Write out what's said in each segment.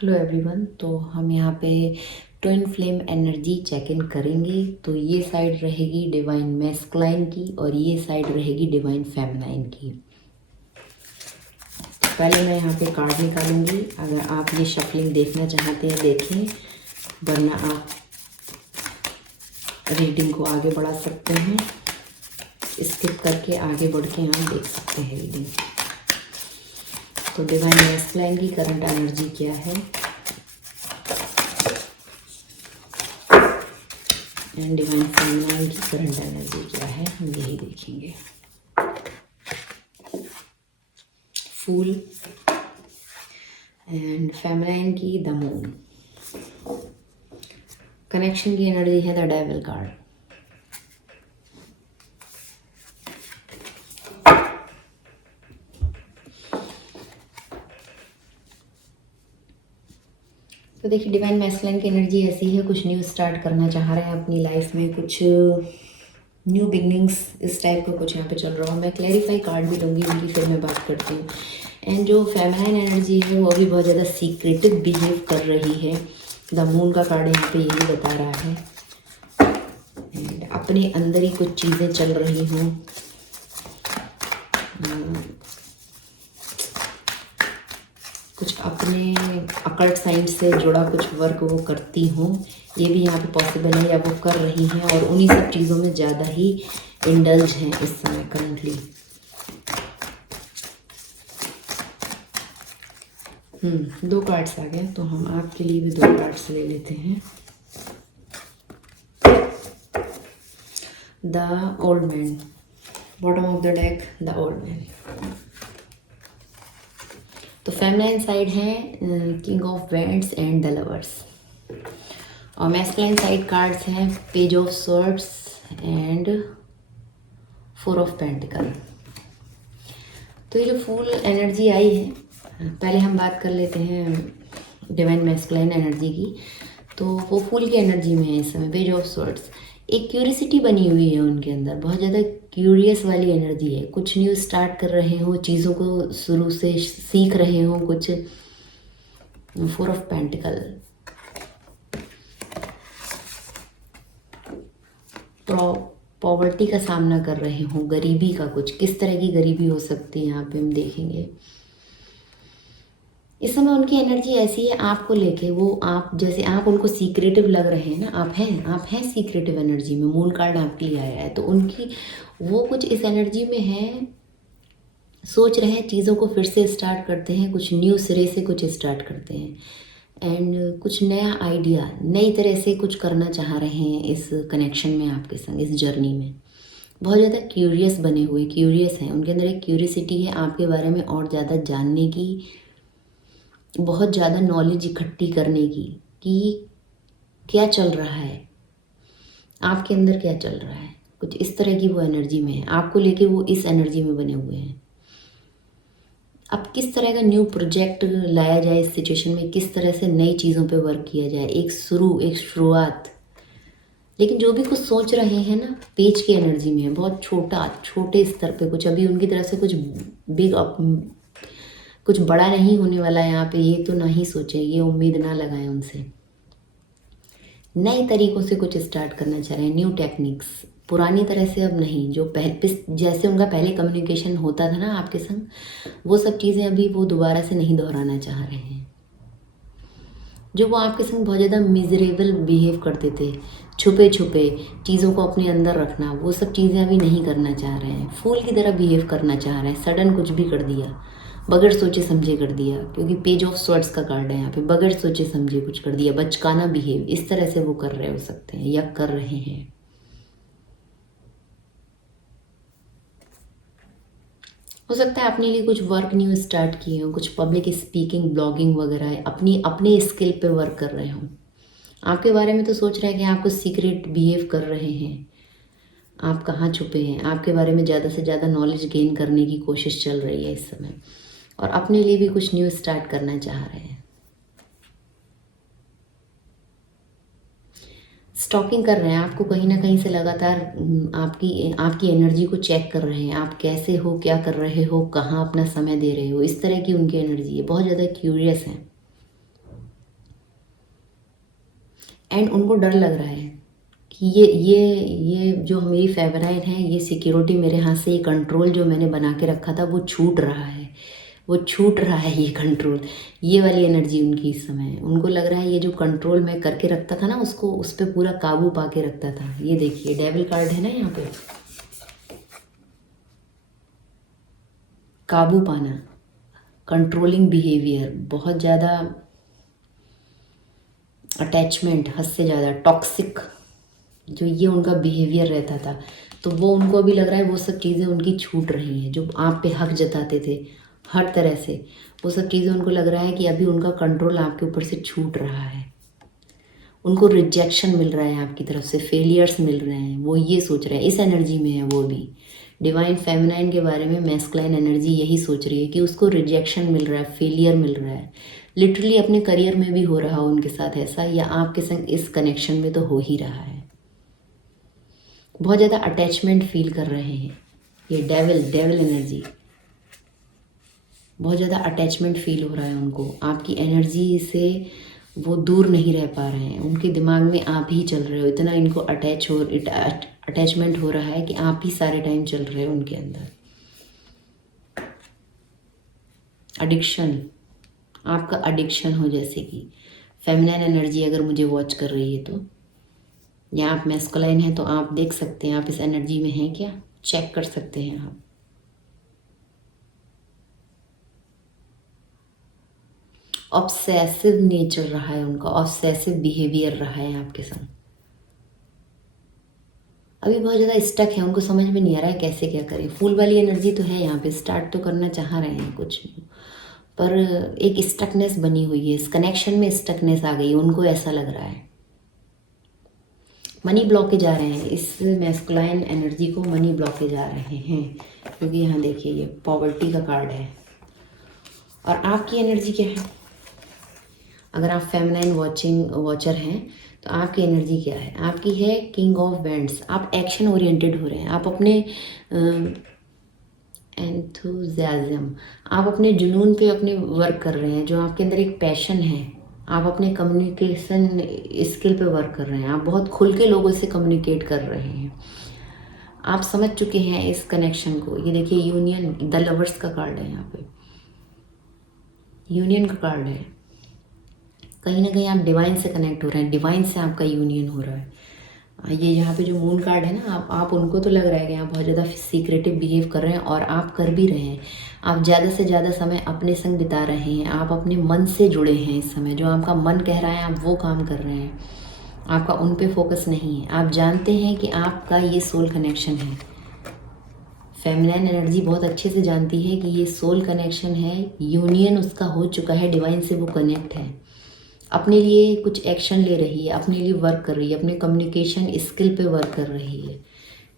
Hello everyone. तो हम यहाँ पे twin flame energy check in करेंगे। तो ये साइड रहेगी डिवाइन मैस्कुलाइन की और ये साइड रहेगी डिवाइन फेमिनाइन की। पहले मैं यहाँ पे कार्ड निकालूंगी। अगर आप ये शफलिंग देखना चाहते हैं देखें, वरना आप रीडिंग को आगे बढ़ा सकते हैं। स्किप करके आगे बढ़ के आप देख सकते हैं रीडिंग। तो डिवाइन मैस्कुलाइन की करंट एनर्जी क्या है एंड डिवाइन फेमिनाइन की करंट एनर्जी क्या है, हम यही देखेंगे। फूल एंड फेमिनाइन की द मून। कनेक्शन की एनर्जी है द डेविल कार्ड। तो देखिए, डिवाइन मैस्कुलाइन की एनर्जी ऐसी है, कुछ न्यू स्टार्ट करना चाह रहे हैं अपनी लाइफ में, कुछ न्यू बिगनिंग्स इस टाइप का कुछ यहाँ पे चल रहा हूँ। मैं क्लैरिफाई कार्ड भी दूंगी उनकी, फिर मैं बात करती हूँ। एंड जो फेमिनाइन एनर्जी है वो अभी बहुत ज़्यादा सीक्रेटिव बिहेव कर रही है। द मून का कार्ड यहाँ पे यही बता रहा है। एंड अपने अंदर ही कुछ चीज़ें चल रही हों, कुछ अपने अकल्ट साइंस से जुड़ा कुछ वर्क वो करती हूँ, ये भी यहाँ पे पॉसिबल है, या वो कर रही हैं और उन्हीं सब चीज़ों में ज़्यादा ही इंडल्ज हैं इस समय करंटली। दो कार्ड्स आ गए, तो हम आपके लिए भी दो कार्ड्स ले लेते हैं। The old man, bottom of the deck, the old man. तो फेमिनाइन साइड है king of wands and the lovers, और मैस्कुलाइन साइड कार्ड्स हैं page of swords and four of pentacle. तो ये जो फुल एनर्जी आई है, पहले हम बात कर लेते हैं डिवाइन मैस्कुलाइन एनर्जी की। तो वो फूल की एनर्जी में है इस समय, पेज ऑफ स्वॉर्ड्स। एक क्यूरियसिटी बनी हुई है उनके अंदर, बहुत ज़्यादा क्यूरियस वाली एनर्जी है। कुछ न्यू स्टार्ट कर रहे हो, चीज़ों को शुरू से सीख रहे हो कुछ। फोर ऑफ पेंटिकल, पॉवर्टी का सामना कर रहे हो, गरीबी का, कुछ किस तरह की गरीबी हो सकती है यहाँ पे हम देखेंगे। इस समय उनकी एनर्जी ऐसी है आपको लेके, वो आप जैसे आप उनको सीक्रेटिव लग रहे हैं ना, आप हैं सीक्रेटिव एनर्जी में। मून कार्ड आपके लिए आया है, तो उनकी वो कुछ इस एनर्जी में है, सोच रहे हैं चीज़ों को फिर से स्टार्ट करते हैं, कुछ न्यू सिरे से कुछ स्टार्ट करते हैं एंड कुछ नया आइडिया, नई तरह से कुछ करना चाह रहे हैं इस कनेक्शन में आपके संग, इस जर्नी में। बहुत ज़्यादा क्यूरियस बने हुए, क्यूरियस हैं, उनके अंदर एक क्यूरियसिटी है आपके बारे में और ज़्यादा जानने की, बहुत ज़्यादा नॉलेज इकट्ठी करने की, कि क्या चल रहा है आपके अंदर, क्या चल रहा है, कुछ इस तरह की वो एनर्जी में है। आपको लेके वो इस एनर्जी में बने हुए हैं। अब किस तरह का न्यू प्रोजेक्ट लाया जाए इस सिचुएशन में, किस तरह से नई चीज़ों पे वर्क किया जाए, एक शुरुआत। लेकिन जो भी कुछ सोच रहे हैं ना, पेज की एनर्जी में है, बहुत छोटे स्तर पे कुछ, अभी उनकी तरफ से कुछ कुछ बड़ा नहीं होने वाला है यहाँ पे, ये तो ना ही सोचें, ये उम्मीद ना लगाएं उनसे। नए तरीक़ों से कुछ स्टार्ट करना चाह रहे हैं, न्यू टेक्निक्स, पुरानी तरह से अब नहीं। जो जैसे उनका पहले कम्युनिकेशन होता था ना आपके संग, वो सब चीज़ें अभी वो दोबारा से नहीं दोहराना चाह रहे हैं। जो वो आपके संग बहुत ज़्यादा मिजरेबल बिहेव करते थे, छुपे छुपे चीज़ों को अपने अंदर रखना, वो सब चीज़ें अभी नहीं करना चाह रहे हैं। फूल की तरह बिहेव करना चाह रहे हैं, सडन कुछ भी कर दिया, बगैर सोचे समझे कर दिया, क्योंकि पेज ऑफ स्वॉर्ड्स का कार्ड है यहाँ पे, बगैर सोचे समझे कुछ कर दिया, बचकाना बिहेव, इस तरह से वो कर रहे हो सकते हैं या कर रहे हैं। हो सकता है अपने लिए कुछ वर्क न्यू स्टार्ट किए हो, कुछ पब्लिक स्पीकिंग, ब्लॉगिंग वगैरह, अपने स्किल पे वर्क कर रहे हो। आपके बारे में तो सोच रहे हैं कि आप कुछ सीक्रेट बिहेव कर रहे हैं, आप कहाँ छुपे हैं, आपके बारे में ज़्यादा से ज़्यादा नॉलेज गेन करने की कोशिश चल रही है इस समय, और अपने लिए भी कुछ न्यू स्टार्ट करना चाह रहे हैं। स्टॉकिंग कर रहे हैं आपको, कहीं ना कहीं से लगातार आपकी एनर्जी को चेक कर रहे हैं, आप कैसे हो, क्या कर रहे हो, कहाँ अपना समय दे रहे हो, इस तरह की उनकी एनर्जी है। बहुत ज़्यादा क्यूरियस हैं, एंड उनको डर लग रहा है कि ये जो मेरी फेवराइन है, ये सिक्योरिटी मेरे हाथ से, ये कंट्रोल जो मैंने बना के रखा था वो छूट रहा है, वो छूट रहा है ये कंट्रोल। ये वाली एनर्जी उनकी इस समय है। उनको लग रहा है ये जो कंट्रोल मैं करके रखता था ना, उसको उस पर पूरा काबू पा के रखता था। ये देखिए डेविल कार्ड है ना यहाँ पे, काबू पाना, कंट्रोलिंग बिहेवियर, बहुत ज़्यादा अटैचमेंट, हद से ज़्यादा टॉक्सिक जो ये उनका बिहेवियर रहता था। तो वो उनको अभी लग रहा है वो सब चीज़ें उनकी छूट रही हैं, जो आप पे हक जताते थे हर तरह से, वो सब चीज़ें उनको लग रहा है कि अभी उनका कंट्रोल आपके ऊपर से छूट रहा है। उनको रिजेक्शन मिल रहा है आपकी तरफ से, फेलियर्स मिल रहे हैं, वो ये सोच रहे हैं, इस एनर्जी में है वो भी। डिवाइन फेमिनाइन के बारे में मैस्कुलाइन एनर्जी यही सोच रही है कि उसको रिजेक्शन मिल रहा है, फेलियर मिल रहा है। लिटरली अपने करियर में भी हो रहा हो उनके साथ ऐसा, या आपके संग इस कनेक्शन में तो हो ही रहा है। बहुत ज़्यादा अटैचमेंट फील कर रहे हैं ये डेविल एनर्जी, बहुत ज़्यादा अटैचमेंट फील हो रहा है उनको आपकी एनर्जी से। वो दूर नहीं रह पा रहे हैं, उनके दिमाग में आप ही चल रहे हो, इतना इनको अटैचमेंट हो रहा है कि आप ही सारे टाइम चल रहे हो उनके अंदर। एडिक्शन, आपका एडिक्शन हो, जैसे कि फेमिनाइन एनर्जी अगर मुझे वॉच कर रही है तो, या आप मैस्कुलाइन है तो आप देख सकते हैं आप इस एनर्जी में हैं क्या, चेक कर सकते हैं आप। ऑब्सेसिव नेचर रहा है उनका, ऑब्सेसिव बिहेवियर रहा है आपके संग। अभी बहुत ज़्यादा स्टक है, उनको समझ में नहीं आ रहा है कैसे क्या करें। फूल वाली एनर्जी तो है यहाँ पे, स्टार्ट तो करना चाह रहे हैं कुछ, पर एक स्टकनेस बनी हुई है, इस कनेक्शन में स्टकनेस आ गई है, उनको ऐसा लग रहा है। मनी ब्लॉकेज आ रहे हैं, इस मैस्कुलाइन एनर्जी को मनी ब्लॉकेज आ रहे हैं, क्योंकि यहाँ देखिए ये पॉवर्टी का कार्ड है। और आपकी एनर्जी क्या है, अगर आप फेमिनाइन वॉचर हैं तो आपकी एनर्जी क्या है, आपकी है किंग ऑफ वैंड्स। आप एक्शन ओरिएंटेड हो रहे हैं, आप अपने एंथुजियाज्म, आप अपने जुनून पे अपने वर्क कर रहे हैं, जो आपके अंदर एक पैशन है। आप अपने कम्युनिकेशन स्किल पे वर्क कर रहे हैं, आप बहुत खुल के लोगों से कम्युनिकेट कर रहे हैं, आप समझ चुके हैं इस कनेक्शन को। ये देखिए यूनियन, द लवर्स का कार्ड है यहाँ पे, यूनियन का कार्ड है। कहीं ना कहीं आप डिवाइन से कनेक्ट हो रहे हैं, डिवाइन से आपका यूनियन हो रहा है। ये यहाँ पे जो मून कार्ड है ना, आप उनको तो लग रहा है कि आप बहुत ज़्यादा सीक्रेटिव बिहेव कर रहे हैं, और आप कर भी रहे हैं। आप ज़्यादा से ज़्यादा समय अपने संग बिता रहे हैं, आप अपने मन से जुड़े हैं इस समय, जो आपका मन कह रहा है आप वो काम कर रहे हैं, आपका उन पे फोकस नहीं है। आप जानते हैं कि आपका ये सोल कनेक्शन है। फेमिनाइन एनर्जी बहुत अच्छे से जानती है कि ये सोल कनेक्शन है, यूनियन उसका हो चुका है, डिवाइन से वो कनेक्ट है, अपने लिए कुछ एक्शन ले रही है, अपने लिए वर्क कर रही है, अपने कम्युनिकेशन स्किल पे वर्क कर रही है।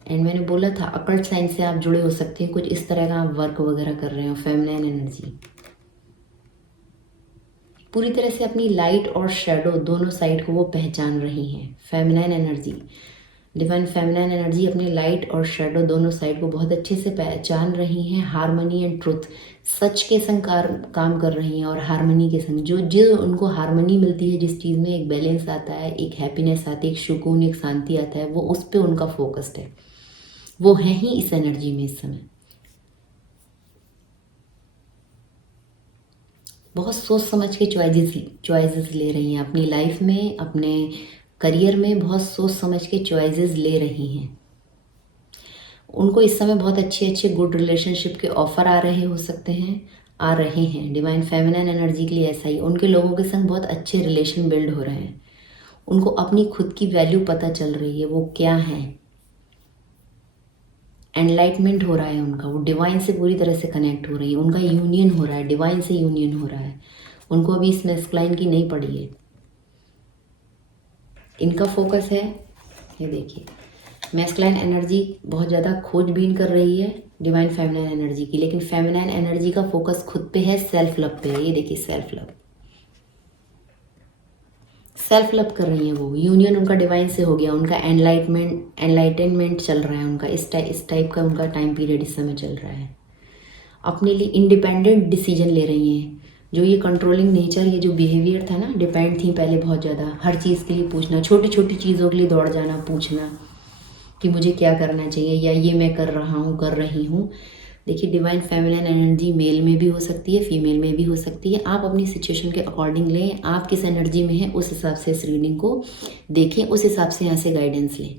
एंड मैंने बोला था अकल्ट साइन से आप जुड़े हो सकते हैं, कुछ इस तरह का आप वर्क वगैरह कर रहे हो। फेमिनाइन एनर्जी पूरी तरह से अपनी लाइट और शेडो दोनों साइड को वो पहचान रही हैं। Feminine energy, divine feminine energy अपने लाइट और शेडो दोनों साइड को बहुत अच्छे से पहचान रही हैं। हारमनी एंड ट्रुथ, सच के संग काम कर रही हैं, और हारमनी के संग जो उनको हारमनी मिलती है, जिस चीज़ में एक बैलेंस आता है, एक हैप्पीनेस आती है, एक सुकून, एक शांति आता है, वो उस पर उनका फोकस्ड है। वो है ही इस एनर्जी में इस समय। बहुत सोच समझ के चॉइसेस ले रही हैं अपनी लाइफ में, अपने करियर में बहुत सोच समझ के चॉइसेस ले रही हैं। उनको इस समय बहुत अच्छे गुड रिलेशनशिप के ऑफर आ रहे हो सकते हैं, आ रहे हैं। डिवाइन फेमिनाइन एनर्जी के लिए ऐसा ही, उनके लोगों के संग बहुत अच्छे रिलेशन बिल्ड हो रहे हैं। उनको अपनी खुद की वैल्यू पता चल रही है, वो क्या है, एनलाइटमेंट हो रहा है उनका, वो डिवाइन से पूरी तरह से कनेक्ट हो रही है, उनका यूनियन हो रहा है, डिवाइन से यूनियन हो रहा है। उनको अभी इस मैस्कुलाइन की नहीं पड़ी है, इनका फोकस है। ये देखिए मैस्कुलाइन एनर्जी बहुत ज़्यादा खोजबीन कर रही है डिवाइन फेमिनाइन एनर्जी की, लेकिन फेमिनाइन एनर्जी का फोकस खुद पे है, सेल्फ लव पे है। ये देखिए सेल्फ लव कर रही है वो, यूनियन उनका डिवाइन से हो गया, उनका एनलाइटनमेंट चल रहा है उनका, इस टाइप का उनका टाइम पीरियड इस समय चल रहा है। अपने लिए इंडिपेंडेंट डिसीजन ले रही हैं, जो ये कंट्रोलिंग नेचर, ये जो बिहेवियर था ना, डिपेंड थी पहले बहुत ज़्यादा, हर चीज़ के लिए पूछना, छोटी छोटी चीज़ों के लिए दौड़ जाना, पूछना कि मुझे क्या करना चाहिए या ये मैं कर रहा हूँ, कर रही हूँ। देखिए डिवाइन फेमिनिन एनर्जी मेल में भी हो सकती है, फीमेल में भी हो सकती है। आप अपनी सिचुएशन के अकॉर्डिंग लें, आप किस एनर्जी में हैं उस हिसाब से इस रीडिंग को देखें, उस हिसाब से यहाँ से गाइडेंस लें।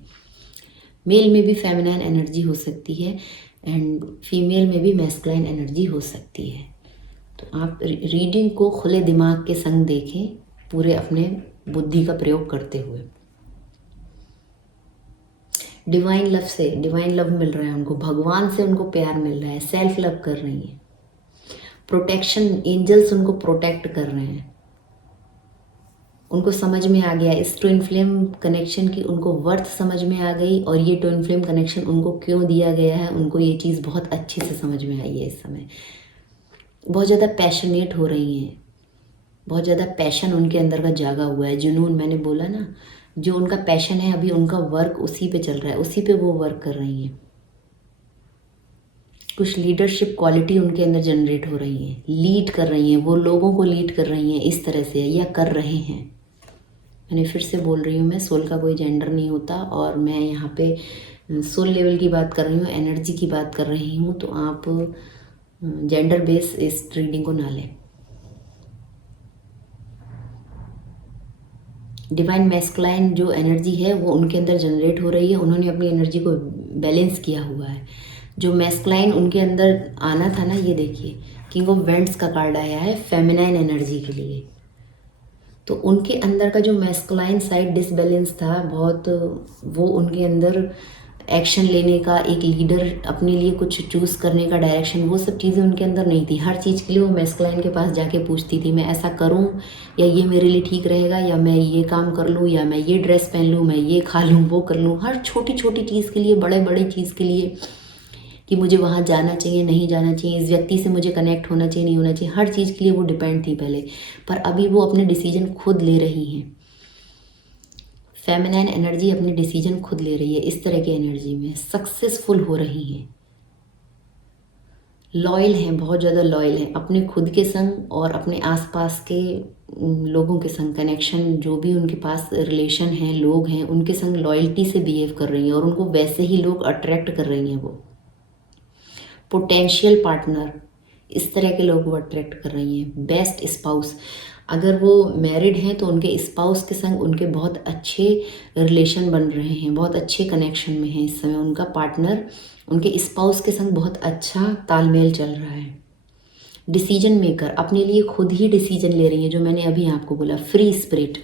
मेल में भी फेमिनिन एनर्जी हो सकती है एंड फीमेल में भी मैस्कुलाइन एनर्जी हो सकती है। तो आप रीडिंग को खुले दिमाग के संग देखें, पूरे अपने बुद्धि का प्रयोग करते हुए। डिवाइन लव से, डिवाइन लव मिल रहा है उनको, भगवान से उनको प्यार मिल रहा है, सेल्फ लव कर रही हैं, प्रोटेक्शन, एंजल्स उनको प्रोटेक्ट कर रहे हैं। उनको समझ में आ गया इस ट्विन फ्लेम कनेक्शन की, उनको वर्थ समझ में आ गई, और ये ट्विन फ्लेम कनेक्शन उनको क्यों दिया गया है, उनको ये चीज़ बहुत अच्छे से समझ में आई है। इस समय बहुत ज़्यादा पैशनेट हो रही हैं, बहुत ज़्यादा पैशन उनके अंदर का जागा हुआ है, जुनून, मैंने बोला ना, जो उनका पैशन है अभी उनका वर्क उसी पे चल रहा है, उसी पे वो वर्क कर रही हैं। कुछ लीडरशिप क्वालिटी उनके अंदर जनरेट हो रही है, लीड कर रही हैं, वो लोगों को लीड कर रही हैं इस तरह से, या कर रहे हैं। मैंने फिर से बोल रही हूँ, मैं सोल का कोई जेंडर नहीं होता, और मैं यहाँ पे सोल लेवल की बात कर रही हूँ, एनर्जी की बात कर रही हूँ, तो आप जेंडर बेस इस रीडिंग को ना लें। डिवाइन मैस्कुलाइन जो एनर्जी है वो उनके अंदर जनरेट हो रही है, उन्होंने अपनी एनर्जी को बैलेंस किया हुआ है। जो मैस्कुलाइन उनके अंदर आना था ना, ये देखिए किंग ऑफ वेंट्स का कार्ड आया है फेमिनाइन एनर्जी के लिए। तो उनके अंदर का जो मैस्कुलाइन साइड डिसबैलेंस था बहुत, वो उनके अंदर एक्शन लेने का, एक लीडर अपने लिए कुछ चूज़ करने का डायरेक्शन, वो सब चीज़ें उनके अंदर नहीं थी। हर चीज़ के लिए वो मैस्कुलाइन के पास जाके पूछती थी, मैं ऐसा करूं या ये मेरे लिए ठीक रहेगा, या मैं ये काम कर लूं, या मैं ये ड्रेस पहन लूं, मैं ये खा लूं, वो कर लूं। हर छोटी छोटी चीज़ के लिए, बड़े बड़े चीज़ के लिए, कि मुझे वहाँ जाना चाहिए, नहीं जाना चाहिए, इस व्यक्ति से मुझे कनेक्ट होना चाहिए, नहीं होना चाहिए, हर चीज़ के लिए वो डिपेंड थी पहले। पर अभी वो अपने डिसीजन खुद ले रही हैं। फेमिनाइन एनर्जी अपने डिसीजन खुद ले रही है, इस तरह की एनर्जी में सक्सेसफुल हो रही हैं, लॉयल हैं, बहुत ज़्यादा लॉयल हैं अपने खुद के संग और अपने आसपास के लोगों के संग। कनेक्शन जो भी उनके पास रिलेशन हैं, लोग हैं, उनके संग लॉयल्टी से बिहेव कर रही हैं, और उनको वैसे ही लोग अट्रैक्ट कर रही हैं। वो पोटेंशियल पार्टनर, इस तरह के लोग वो अट्रैक्ट कर रही हैं। बेस्ट स्पाउस, अगर वो मैरिड हैं तो उनके स्पाउस के संग उनके बहुत अच्छे रिलेशन बन रहे हैं, बहुत अच्छे कनेक्शन में हैं इस समय। उनका पार्टनर उनके स्पाउस के संग बहुत अच्छा तालमेल चल रहा है। डिसीजन मेकर, अपने लिए खुद ही डिसीजन ले रही हैं, जो मैंने अभी आपको बोला। फ्री स्पिरिट,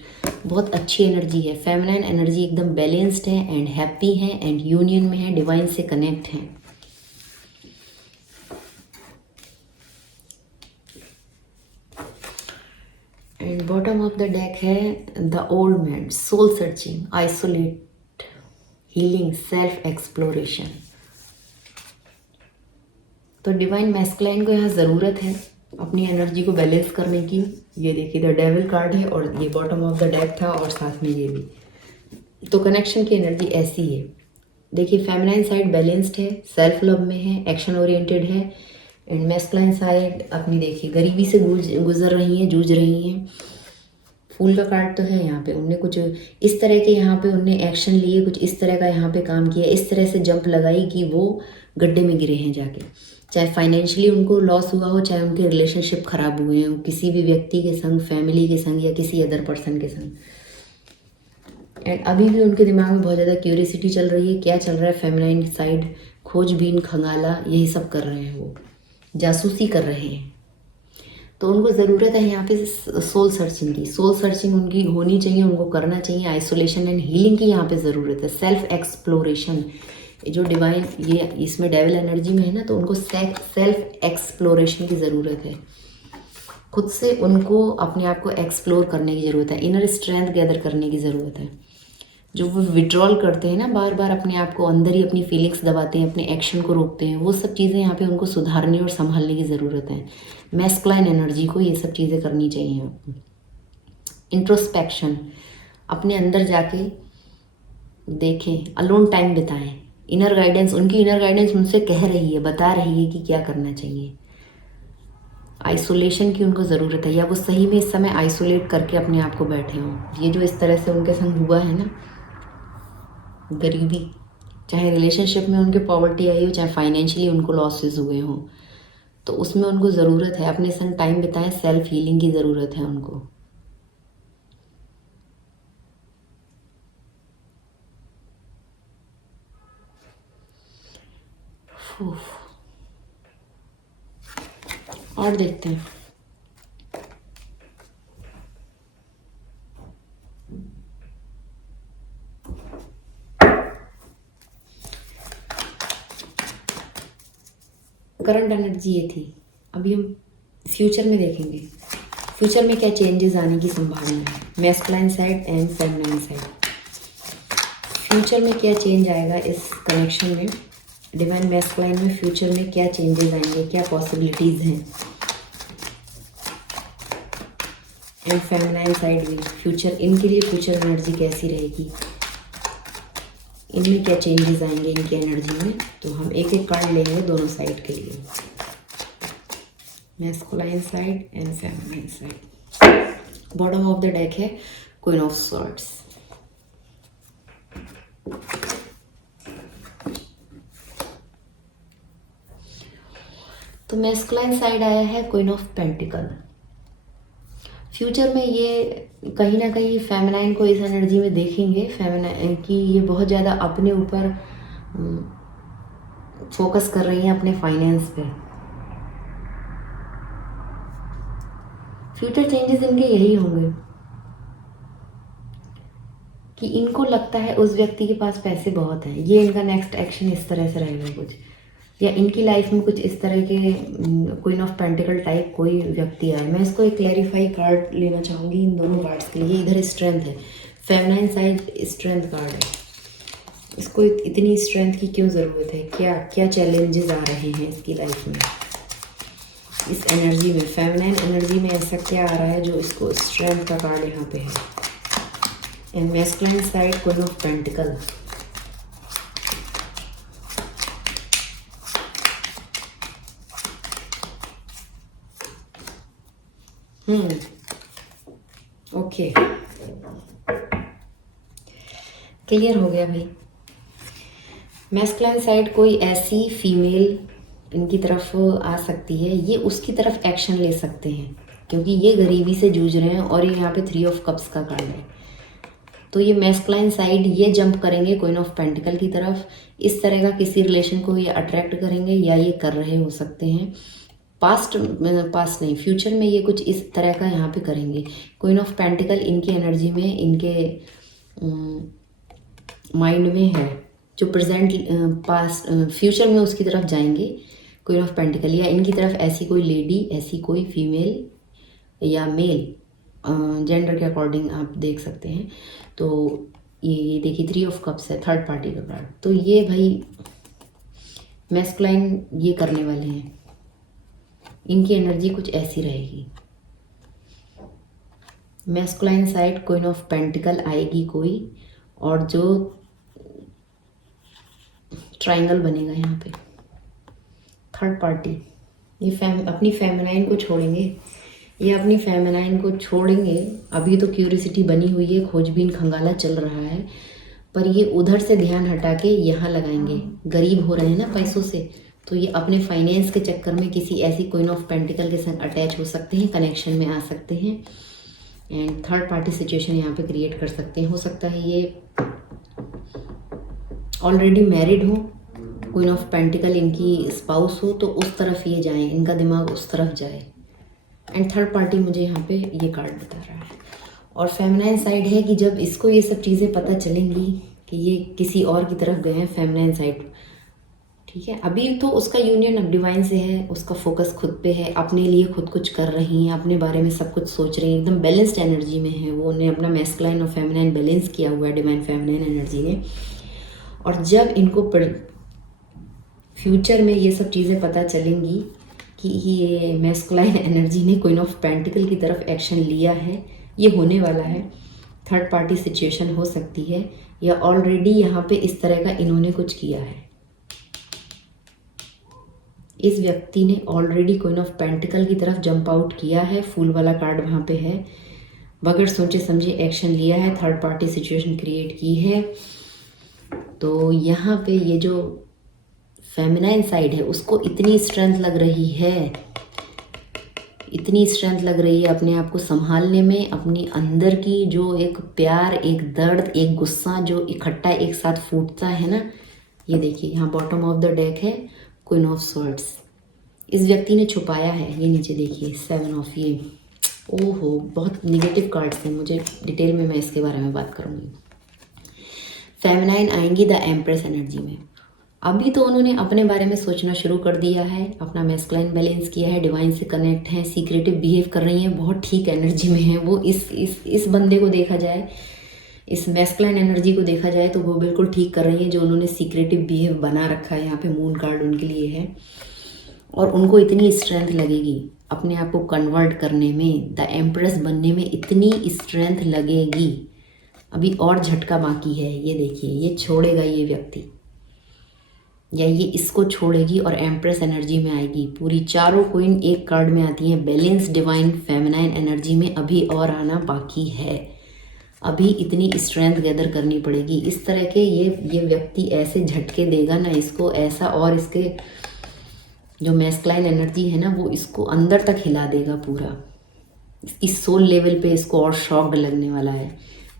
बहुत अच्छी एनर्जी है। फेमिनाइन एनर्जी एकदम बैलेंस्ड है एंड हैप्पी है एंड यूनियन में है, डिवाइन से कनेक्ट हैं। And bottom of the deck है the old man, soul searching, isolate, healing, self exploration. तो डिवाइन मैस्कुलाइन को यहाँ ज़रूरत है अपनी एनर्जी को बैलेंस करने की। ये देखिए द डेविल कार्ड है, और ये बॉटम ऑफ द डेक था, और साथ में ये भी। तो कनेक्शन की एनर्जी ऐसी है। देखिए फेमिनाइन साइड बैलेंस्ड है, सेल्फ लव में है, एक्शन ओरिएंटेड है, एंड मैस्कुलाइन साइड अपनी देखिए गरीबी से गुजर रही हैं, जूझ रही हैं। फूल का कार्ड तो है यहाँ पे, उनने कुछ इस तरह के यहाँ पे उनने एक्शन लिए, कुछ इस तरह का यहाँ पे काम किया, इस तरह से जंप लगाई कि वो गड्ढे में गिरे हैं जाके। चाहे फाइनेंशियली उनको लॉस हुआ हो, चाहे उनके रिलेशनशिप खराब हुए हों किसी भी व्यक्ति के संग, फैमिली के संग, या किसी अदर पर्सन के संग। एंड अभी भी उनके दिमाग में बहुत ज़्यादा क्यूरियसिटी चल रही है। क्या चल रहा है? फेमिनाइन साइड खोजबीन, खंगाला, यही सब कर रहे हैं, वो जासूसी कर रहे हैं। तो उनको ज़रूरत है यहाँ पे सोल सर्चिंग की। सोल सर्चिंग उनकी होनी चाहिए, उनको करना चाहिए। आइसोलेशन एंड हीलिंग की यहाँ पे ज़रूरत है। सेल्फ एक्सप्लोरेशन, जो डिवाइन ये इसमें डेविल एनर्जी में है ना, तो उनको सेल्फ एक्सप्लोरेशन की ज़रूरत है। खुद से उनको अपने आप को एक्सप्लोर करने की ज़रूरत है। इनर स्ट्रेंथ गैदर करने की ज़रूरत है। जो वो विड्रॉल करते हैं ना, बार बार अपने आप को अंदर ही अपनी फीलिंग्स दबाते हैं, अपने एक्शन को रोकते हैं, वो सब चीज़ें यहाँ पे उनको सुधारने और संभालने की ज़रूरत है। मैस्कुलाइन एनर्जी को ये सब चीज़ें करनी चाहिए आपको। इंट्रोस्पेक्शन, अपने अंदर जाके देखें, अलोन टाइम बिताएं। इनर गाइडेंस, उनकी इनर गाइडेंस उनसे कह रही है, बता रही है कि क्या करना चाहिए। आइसोलेशन की उनको ज़रूरत है, या वो सही में इस समय आइसोलेट करके अपने आप को बैठे हों। ये जो इस तरह से उनके संग हुआ है ना, गरीबी, चाहे रिलेशनशिप में उनके पॉवर्टी आई हो, चाहे फाइनेंशियली उनको लॉसेस हुए हों, तो उसमें उनको ज़रूरत है अपने संग टाइम बिताएं, सेल्फ हीलिंग की ज़रूरत है उनको। और देखते हैं। करंट एनर्जी ये थी। अभी हम फ्यूचर में देखेंगे, फ्यूचर में क्या चेंजेस आने की संभावना है, masculine side and feminine side. Future में क्या चेंज आएगा इस कनेक्शन में, डिवाइन मैस्कुलाइन में फ्यूचर में क्या चेंजेस आएंगे, क्या पॉसिबिलिटीज़ हैं। एंड फेमिनाइन साइड में फ्यूचर, इनके लिए फ्यूचर एनर्जी कैसी रहेगी, इनमें क्या चेंजेस आएंगे इनकी एनर्जी में। तो हम एक एक कार्ड लेंगे दोनों साइड के लिए, masculine side and feminine side. Bottom of the deck है क्वीन ऑफ स्वॉर्ड्स। तो मैस्कुलाइन साइड आया है क्वीन ऑफ पेंटिकल। फ्यूचर में ये कहीं ना कहीं फेमिनाइन को इस एनर्जी में देखेंगे, फेमिनाइन की ये बहुत ज़्यादा अपने ऊपर फोकस कर रही हैं, अपने फाइनेंस पे। फ्यूचर चेंजेस इनके यही होंगे कि इनको लगता है उस व्यक्ति के पास पैसे बहुत हैं, ये इनका नेक्स्ट एक्शन इस तरह से रहेगा कुछ, या इनकी लाइफ में कुछ इस तरह के क्वीन ऑफ पेंटिकल टाइप कोई व्यक्ति आए। मैं इसको एक क्लैरिफाई कार्ड लेना चाहूँगी इन दोनों कार्ड्स के लिए। इधर स्ट्रेंथ है, फेमिनाइन साइड स्ट्रेंथ कार्ड है। इसको इतनी स्ट्रेंथ की क्यों ज़रूरत है, क्या क्या चैलेंजेस आ रहे हैं इसकी लाइफ में, इस एनर्जी में, फेमिनाइन एनर्जी में ऐसा क्या आ रहा है जो इसको स्ट्रेंथ का कार्ड यहाँ पे है। And masculine side queen of pentacle. Okay, clear हो गया भाई। मैस्कुलाइन साइड कोई ऐसी फीमेल इनकी तरफ आ सकती है, ये उसकी तरफ एक्शन ले सकते हैं क्योंकि ये गरीबी से जूझ रहे हैं, और ये यहाँ पे 3 ऑफ कप्स का कार्ड है। तो ये मैस्कुलाइन साइड ये जंप करेंगे क्वीन ऑफ पेंटिकल की तरफ, इस तरह का किसी रिलेशन को ये अट्रैक्ट करेंगे, या ये कर रहे हो सकते हैं। पास्ट नहीं, फ्यूचर में ये कुछ इस तरह का यहाँ पे करेंगे। क्वीन ऑफ पेंटिकल इनकी एनर्जी में, इनके माइंड में है, जो प्रेजेंट पास्ट फ्यूचर में उसकी तरफ जाएंगे क्वीन ऑफ पेंटिकल, या इनकी तरफ ऐसी कोई लेडी, ऐसी कोई फीमेल या मेल, जेंडर के अकॉर्डिंग आप देख सकते हैं। तो ये देखिए 3 ऑफ कप्स है, थर्ड पार्टी का कार्ड। तो ये भाई मैस्कुलाइन ये करने वाले हैं, इनकी एनर्जी कुछ ऐसी रहेगी। Masculine side queen of pentacle आएगी कोई, और जो ट्रायंगल बनेगा यहाँ पे थर्ड पार्टी, ये अपनी फेमिनाइन को छोड़ेंगे, ये अपनी फेमिनाइन को छोड़ेंगे। अभी तो क्यूरियोसिटी बनी हुई है, खोजबीन खंगाला चल रहा है, पर ये उधर से ध्यान हटा के यहाँ लगाएंगे। गरीब हो रहे हैं ना पैसों से, तो ये अपने फाइनेंस के चक्कर में किसी ऐसी क्वीन ऑफ पेंटिकल के साथ अटैच हो सकते हैं, कनेक्शन में आ सकते हैं, एंड थर्ड पार्टी सिचुएशन यहाँ पे क्रिएट कर सकते हैं। हो सकता है ये ऑलरेडी मैरिड हो, क्वीन ऑफ पेंटिकल इनकी स्पाउस हो, तो उस तरफ ये जाएं, इनका दिमाग उस तरफ जाए। एंड थर्ड पार्टी मुझे यहाँ पे ये कार्ड बता रहा है। और फेमिनाइन साइड है कि जब इसको ये सब चीज़ें पता चलेंगी कि ये किसी और की तरफ गए हैं, फेमिनाइन साइड, ठीक है, अभी तो उसका यूनियन अब डिवाइन से है, उसका फोकस खुद पे है, अपने लिए खुद कुछ कर रही हैं, अपने बारे में सब कुछ सोच रही हैं, एकदम बैलेंस्ड एनर्जी में है वो, उन्हें अपना मैस्कुलाइन और फेमिनाइन बैलेंस किया हुआ है डिवाइन फेमिनाइन एनर्जी ने। और जब इनको फ्यूचर में ये सब चीज़ें पता चलेंगी कि ये मैस्कुलाइन एनर्जी ने क्वीन ऑफ पेंटिकल की तरफ एक्शन लिया है, ये होने वाला है, थर्ड पार्टी सिचुएशन हो सकती है, या ऑलरेडी यहाँ पे इस तरह का इन्होंने कुछ किया है। इस व्यक्ति ने ऑलरेडी क्वीन ऑफ पेंटिकल की तरफ जंप आउट किया है, फूल वाला कार्ड वहाँ पे है, बगैर सोचे समझे एक्शन लिया है, थर्ड पार्टी सिचुएशन क्रिएट की है। तो यहाँ पे ये जो फेमिनाइन साइड है उसको इतनी स्ट्रेंथ लग रही है, इतनी स्ट्रेंथ लग रही है अपने आप को संभालने में, अपनी अंदर की जो एक प्यार, एक दर्द, एक गुस्सा जो इकट्ठा एक साथ फूटता है ना। ये देखिए यहाँ बॉटम ऑफ द डेक है क्वीन ऑफ स्वॉर्ड्स, इस व्यक्ति ने छुपाया है। ये नीचे देखिए 7 ऑफ, ये ओहो बहुत निगेटिव कार्ड्स हैं, मुझे डिटेल में मैं इसके बारे में बात करूँगी। फेमिनाइन आएंगी द एम्प्रेस एनर्जी में। अभी तो उन्होंने अपने बारे में सोचना शुरू कर दिया है, अपना मैस्कुलाइन बैलेंस किया है, डिवाइन से कनेक्ट है, सीक्रेटिव बिहेव कर रही हैं, बहुत ठीक एनर्जी में है वो। इस बंदे को देखा जाए, इस मैस्कुलाइन एनर्जी को देखा जाए तो वो बिल्कुल ठीक कर रही हैं, जो उन्होंने सीक्रेटिव बिहेव बना रखा है। यहाँ पे मून कार्ड उनके लिए है और उनको इतनी स्ट्रेंथ लगेगी अपने आप को कन्वर्ट करने में, द एम्प्रेस बनने में इतनी स्ट्रेंथ लगेगी। अभी और झटका बाकी है। ये देखिए ये छोड़ेगा ये व्यक्ति, या ये इसको छोड़ेगी और एम्प्रेस एनर्जी में आएगी। पूरी चारों क्वीन एक कार्ड में आती हैं, बैलेंस डिवाइन फेमिनाइन एनर्जी में अभी और आना बाकी है। अभी इतनी स्ट्रेंथ गैदर करनी पड़ेगी। इस तरह के ये व्यक्ति ऐसे झटके देगा ना इसको, ऐसा, और इसके जो मैस्कुलाइन एनर्जी है ना वो इसको अंदर तक हिला देगा पूरा, इस सोल लेवल पे इसको और शॉक्ड लगने वाला है।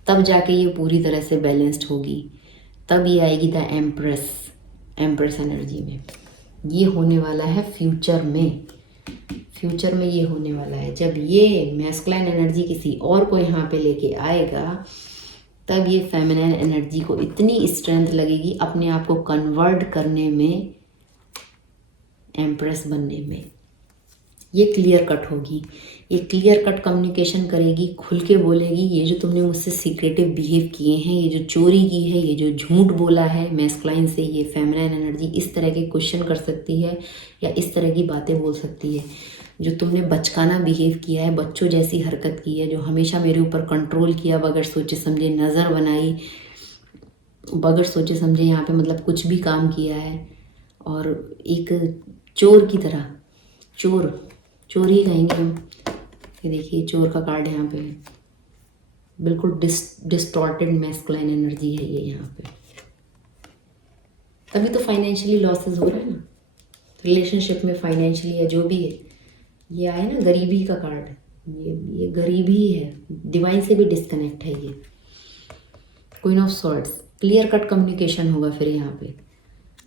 तब जाके ये पूरी तरह से बैलेंस्ड होगी, तब ये आएगी द एम्प्रेस एनर्जी में। ये होने वाला है फ्यूचर में, फ्यूचर में ये होने वाला है। जब ये मैस्कुलाइन एनर्जी किसी और को यहाँ पे लेके आएगा तब ये फेमिनाइन एनर्जी को इतनी स्ट्रेंथ लगेगी अपने आप को कन्वर्ट करने में, एम्प्रेस बनने में। ये क्लियर कट होगी, ये क्लियर कट कम्युनिकेशन करेगी, खुल के बोलेगी ये जो तुमने मुझसे सीक्रेटिव बिहेव किए हैं, ये जो चोरी की है, ये जो झूठ बोला है मैस्कुलाइन से, ये फेमिनाइन एनर्जी इस तरह के क्वेश्चन कर सकती है या इस तरह की बातें बोल सकती है। जो तुमने बचकाना बिहेव किया है, बच्चों जैसी हरकत की है, जो हमेशा मेरे ऊपर कंट्रोल किया, बगैर सोचे समझे नज़र बनाई, बगैर सोचे समझे यहाँ पे मतलब कुछ भी काम किया है, और एक चोर की तरह, चोर ही कहेंगे हम। ये देखिए चोर का कार्ड यहाँ पे, बिल्कुल डिस्टॉर्टेड मैस्कुलाइन एनर्जी है ये यहाँ पे। तभी तो फाइनेंशियली लॉसेस हो रहे हैं ना, रिलेशनशिप में फाइनेंशियली या जो भी है। ये आया ना गरीबी का कार्ड, ये गरीबी ही है, डिवाइन से भी डिस्कनेक्ट है ये। Queen of swords, clear cut communication होगा फिर यहाँ पे,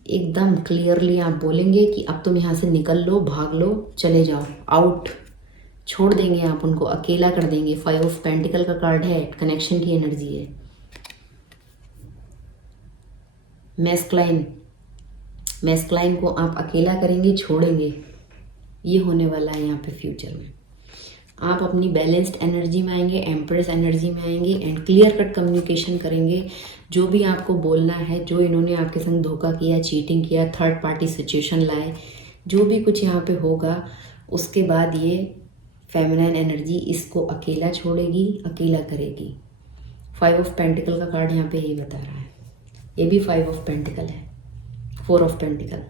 एकदम क्लियरली आप बोलेंगे कि अब तुम यहाँ से निकल लो, भाग लो, चले जाओ, आउट, छोड़ देंगे आप उनको, अकेला कर देंगे। 5 ऑफ पेंटिकल का कार्ड है, कनेक्शन की एनर्जी है। मैस्कुलाइन को आप अकेला करेंगे, छोड़ेंगे, ये होने वाला है यहाँ पे फ्यूचर में। आप अपनी बैलेंस्ड एनर्जी में आएंगे, एम्प्रेस एनर्जी में आएंगे एंड क्लियर कट कम्युनिकेशन करेंगे। जो भी आपको बोलना है, जो इन्होंने आपके संग धोखा किया, चीटिंग किया, थर्ड पार्टी सिचुएशन लाए, जो भी कुछ यहाँ पे होगा, उसके बाद ये फेमिनाइन एनर्जी इसको अकेला छोड़ेगी, अकेला करेगी। 5 ऑफ पेंटिकल का कार्ड यहाँ पे यही बता रहा है, ये भी 5 ऑफ पेंटिकल है, 4 ऑफ पेंटिकल,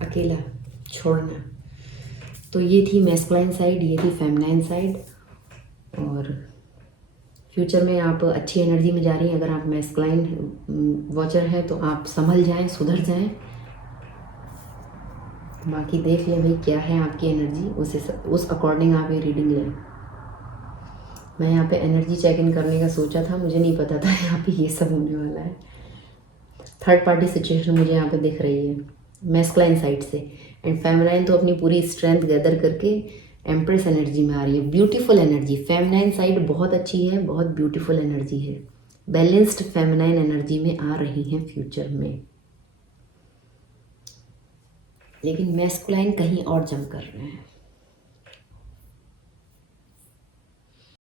अकेला छोड़ना। तो ये थी मैस्कुलाइन साइड, ये थी फेमिनाइन साइड। और फ्यूचर में आप अच्छी एनर्जी में जा रही हैं। अगर आप मैस्कुलाइन वॉचर हैं तो आप संभल जाएं, सुधर जाएं। बाकी देख लें भाई क्या है आपकी एनर्जी, उस अकॉर्डिंग आप ये रीडिंग लें। मैं यहाँ पे एनर्जी चेक इन करने का सोचा था, मुझे नहीं पता था यहाँ पे ये सब होने वाला है। थर्ड पार्टी सिचुएशन मुझे यहाँ पे दिख रही है मैस्कुलाइन साइड से, एंड फेमिनाइन तो अपनी पूरी स्ट्रेंथ गैदर करके एम्प्रेस एनर्जी में आ रही है। ब्यूटीफुल एनर्जी, फेमिनाइन साइड बहुत अच्छी है, बहुत ब्यूटीफुल एनर्जी है। बैलेंस्ड फेमिनाइन एनर्जी में आ रही हैं फ्यूचर में, लेकिन मैस्कुलाइन कहीं और जंप कर रहे हैं।